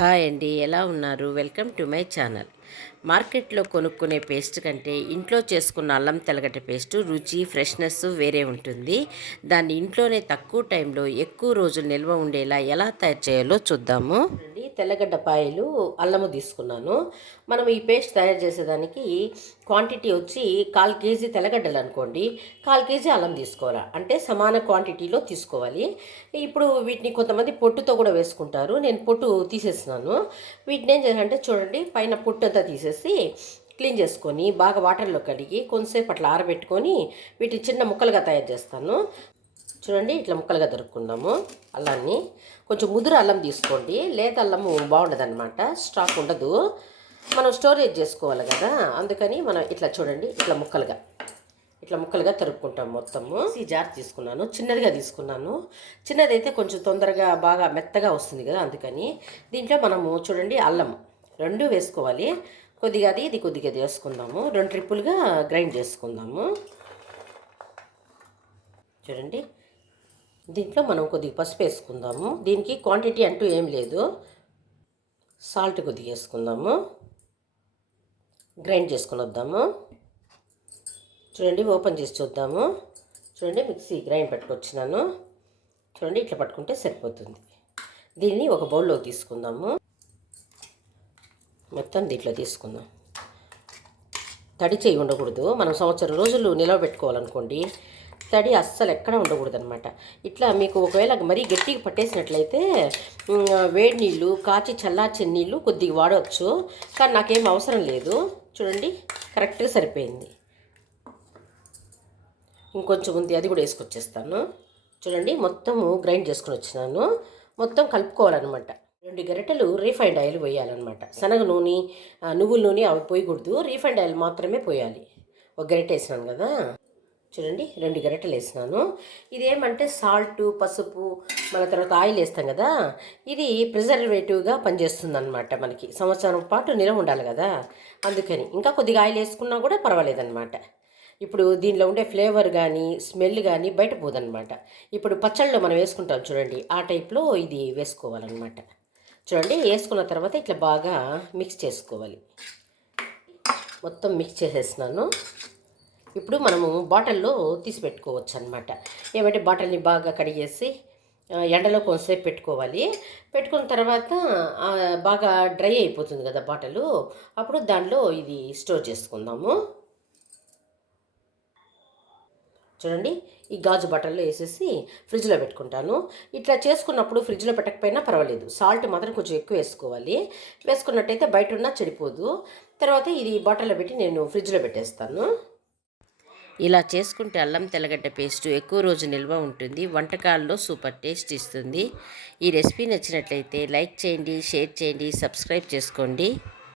Hi అండి, ఎలా ఉన్నారు? Welcome to my channel. మార్కెట్లో కొనుక్కునే పేస్ట్ కంటే ఇంట్లో చేసుకున్న అల్లం తెల్లగడ్డ పేస్ట్ రుచి, ఫ్రెష్నెస్ వేరే ఉంటుంది. దాన్ని ఇంట్లోనే తక్కువ టైంలో ఎక్కువ రోజులు నిల్వ ఉండేలా ఎలా తయారు చేయాలో చూద్దాము. తెల్లగడ్డ పాయలు, అల్లము తీసుకున్నాను. మనం ఈ పేస్ట్ తయారు చేసేదానికి క్వాంటిటీ వచ్చి 1/4 కేజీ తెల్లగడ్డలు అనుకోండి, 1/4 కేజీ అల్లం తీసుకోవాలి. అంటే సమాన క్వాంటిటీలో తీసుకోవాలి. ఇప్పుడు వీటిని కొంతమంది పొట్టుతో కూడా వేసుకుంటారు. నేను పొట్టు తీసేస్తున్నాను. వీటిని ఏం చేయాలంటే చూడండి, పైన పొట్టు అంతా తీసేసి క్లీన్ చేసుకొని బాగా వాటర్లో కడిగి కొంతసేపు అట్లా ఆరబెట్టుకొని వీటిని చిన్న ముక్కలుగా తయారు చేస్తాను. చూడండి, ఇట్లా ముక్కలుగా దొరుకుకుందాము. అల్లాన్ని కొంచెం ముదురు అల్లం తీసుకోండి, లేత అల్లము బాగుండదు అనమాట, స్టాక్ ఉండదు. మనం స్టోరేజ్ చేసుకోవాలి కదా, అందుకని మనం ఇట్లా చూడండి, ఇట్లా ముక్కలుగా తరుక్కుంటాం. మొత్తము ఈ జార్ తీసుకున్నాను, చిన్నదిగా తీసుకున్నాను. చిన్నదైతే కొంచెం తొందరగా బాగా మెత్తగా వస్తుంది కదా, అందుకని దీంట్లో మనము చూడండి అల్లం 2 వేసుకోవాలి. కొద్దిగా ఇది కొద్దిగా వేసుకుందాము. 2 ట్రిప్పులుగా గ్రైండ్ చేసుకుందాము. చూడండి, దీంట్లో మనం కొద్దిగా పసుపు వేసుకుందాము. దీనికి క్వాంటిటీ అంటూ ఏం లేదు. సాల్ట్ కొద్దిగా వేసుకుందాము. గ్రైండ్ చేసుకుని వద్దాము. చూడండి, ఓపెన్ చేసి చూద్దాము. చూడండి, మిక్సీ గ్రైండ్ పట్టుకొచ్చినాను. చూడండి, ఇట్లా పట్టుకుంటే సరిపోతుంది. దీన్ని ఒక బౌల్లోకి తీసుకుందాము. మొత్తం దీంట్లో తీసుకుందాం. తడి చేయి ఉండకూడదు. మనం సంవత్సరం రోజులు నిలవ పెట్టుకోవాలనుకోండి, తడి అస్సలు ఎక్కడ ఉండకూడదు అనమాట. ఇట్లా మీకు ఒకవేళ మరీ గట్టిగా పట్టేసినట్లయితే వేడి నీళ్ళు కాచి చల్లార్చిన నీళ్ళు కొద్దిగా వాడవచ్చు, కానీ నాకేం అవసరం లేదు. చూడండి, కరెక్ట్గా సరిపోయింది. ఇంకొంచెం ఉంది, అది కూడా వేసుకొచ్చేస్తాను. చూడండి, మొత్తము గ్రైండ్ చేసుకుని వచ్చినాను. మొత్తం కలుపుకోవాలన్నమాట. 2 గరిటెలు రీఫైండ్ ఆయిల్ పోయాలన్నమాట. శనగ నూనె, నువ్వుల నూనె అవి పోయకూడదు, రీఫైండ్ ఆయిల్ మాత్రమే పోయాలి. ఒక గరిటె వేసినాను కదా. చూడండి, 2 గరిటెలు వేసినాను. ఇదేమంటే సాల్ట్, పసుపు, మన తర్వాత ఆయిల్ వేస్తాం కదా, ఇది ప్రిజర్వేటివ్గా పనిచేస్తుంది అనమాట. మనకి సంవత్సరం పాటు నిలవ ఉండాలి కదా, అందుకని ఇంకా కొద్దిగా ఆయిల్ వేసుకున్నా కూడా పర్వాలేదన్నమాట. ఇప్పుడు దీనిలో ఉండే ఫ్లేవర్ కానీ స్మెల్ కానీ బయట పోదన్నమాట. ఇప్పుడు పచ్చళ్ళలో మనం వేసుకుంటాం చూడండి, ఆ టైప్లో ఇది వేసుకోవాలన్నమాట. చూడండి, వేసుకున్న తర్వాత ఇట్లా బాగా మిక్స్ చేసుకోవాలి. మొత్తం మిక్స్ చేసేసినాను. ఇప్పుడు మనము బాటిల్లో తీసి పెట్టుకోవచ్చు అనమాట. ఏమంటే బాటిల్ని బాగా కడిగేసి ఎండలో కొంతసేపు పెట్టుకోవాలి. పెట్టుకున్న తర్వాత బాగా డ్రై అయిపోతుంది కదా బాటిల్, అప్పుడు దానిలో ఇది స్టోర్ చేసుకుందాము. చూడండి, ఈ గాజు బట్టల్లో వేసేసి ఫ్రిడ్జ్లో పెట్టుకుంటాను. ఇట్లా చేసుకున్నప్పుడు ఫ్రిడ్జ్లో పెట్టకపోయినా పర్వాలేదు, సాల్ట్ మాత్రం కొంచెం ఎక్కువ వేసుకోవాలి. వేసుకున్నట్టయితే బయట ఉన్నా చెడిపోదు. తర్వాత ఇది బాటిల్లో పెట్టి నేను ఫ్రిడ్జ్లో పెట్టేస్తాను. ఇలా చేసుకుంటే అల్లం తెల్లగడ్డ పేస్ట్ ఎక్కువ రోజు నిల్వ ఉంటుంది, వంటకాల్లో సూపర్ టేస్ట్ ఇస్తుంది. ఈ రెసిపీ నచ్చినట్లయితే లైక్ చేయండి, షేర్ చేయండి, సబ్స్క్రైబ్ చేసుకోండి.